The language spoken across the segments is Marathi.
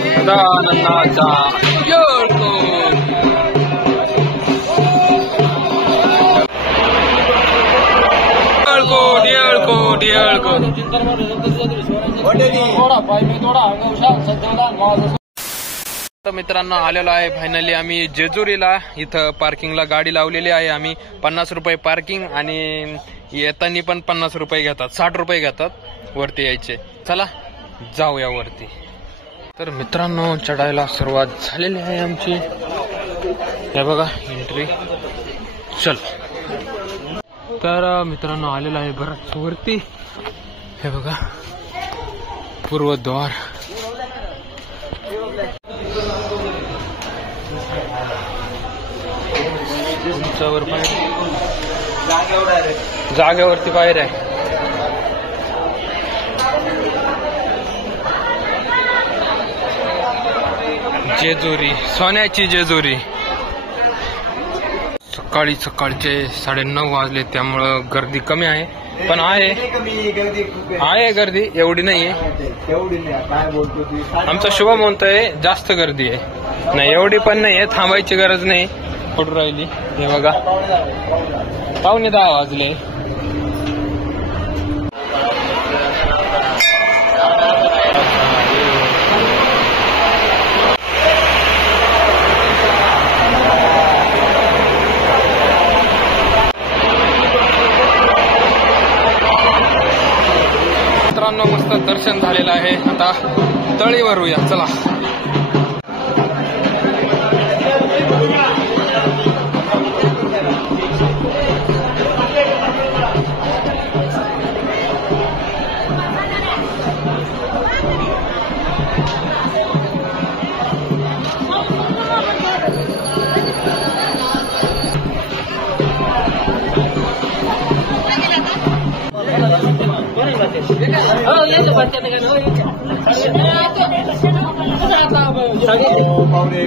सदानंदाचा येळकोट येळकोट येळकोट तर मित्रांनो आलेलो आहे फायनली आम्ही जेजुरीला। इथं पार्किंगला गाडी लावलेली आहे आम्ही। 50 रुपये पार्किंग आणि येताना पण 50 रुपये घेतात, 60 रुपये घेतात वरती यायचे। चला जाऊया वरती। तर मित्रांनो चढायला सुरुवात झालेली आहे आमची। हे बघा एंट्री। चल तर मित्रांनो आलेला आहे बराच वरती। हे बघा पूर्वद्वार। उंचावर जागेवरती बाहेर आहे। जेजुरी, सोन्याची जेजुरी। सकाळी सकाळचे 9:30 वाजले त्यामुळं गर्दी कमी आहे, पण आहे गर्दी, एवढी नाहीये। आमचा शुभम म्हणतोय जास्त गर्दी आहे। नाही एवढी पण नाहीये, थांबायची गरज नाही। कुठं राहिली हे बघा, 9:15 वाजले। मित्रांनो मस्त दर्शन झालेलं आहे। आता तळीवरूया चला।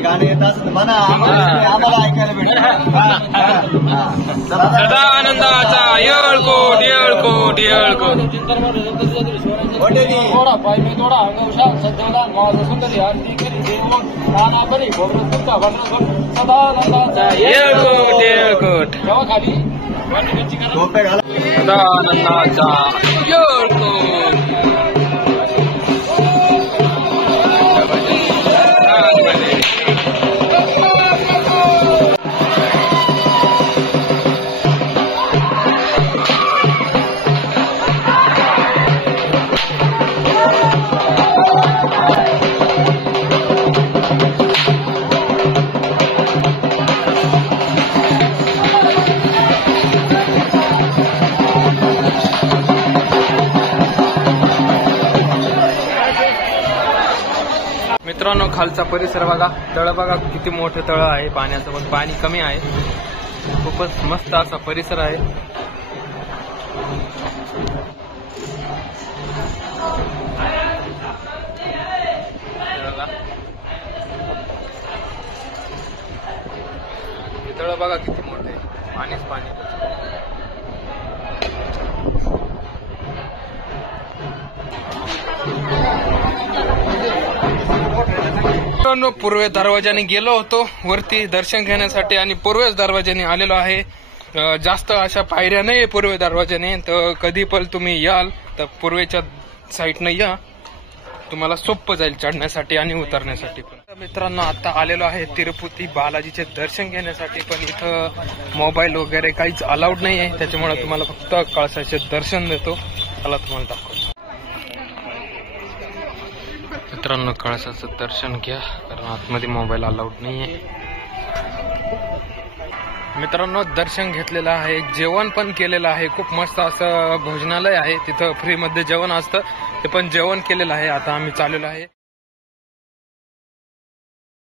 गाणे येतात म्हणा, आम्हाला ऐकायला भेटत। सदानंदाचा येळकोट येळकोट येळकोट। थोडा पाय मी थोडा अंगवशा सज्जवला माझ सुंदरी आरती करी देव नाना बरी भोगत तुमचा भद्र सदानंदाचा येळकोट येळकोट। जेव्हा खाली सदानंदाचा येळकोट। मित्रांनो खालचा परिसर बघा, तळ बघा किती मोठं तळ आहे। पाण्याचं पण पाणी कमी आहे। खूपच मस्त असा परिसर आहे। तळ बघा किती मोठं आहे, पाणीच पाणी। पूर्व दरवाजाने गेलो होतो वरती दर्शन घेण्यासाठी आणि पूर्व दरवाजाने आलेलो आहे। जास्त अशा पायऱ्या नाही पूर्व दरवाजाने, तर कधी पण तुम्ही याल तर पूर्वेच्या साईडने या, तुम्हाला सोपं जाईल चढण्यासाठी आणि उतरण्यासाठी पण। मित्रांनो आता आलेलो आहे तिरुपती बालाजीचे दर्शन घेण्यासाठी, पण इथं मोबाईल वगैरे काहीच अलाउड नाही आहे, त्याच्यामुळे तुम्हाला फक्त कळसाचे दर्शन देतो। मला तुम्हाला दाखवतो। मित्रांनो कळसाचं दर्शन घ्या, कारण आतमध्ये मोबाईल अलाउड नाही आहे। मित्रांनो दर्शन घेतलेलं आहे, जेवण पण केलेलं आहे। खूप मस्त असं भोजनालय आहे, तिथं फ्री मध्ये जेवण असतं, ते पण जेवण केलेलं आहे। आता आम्ही चाललेलो आहे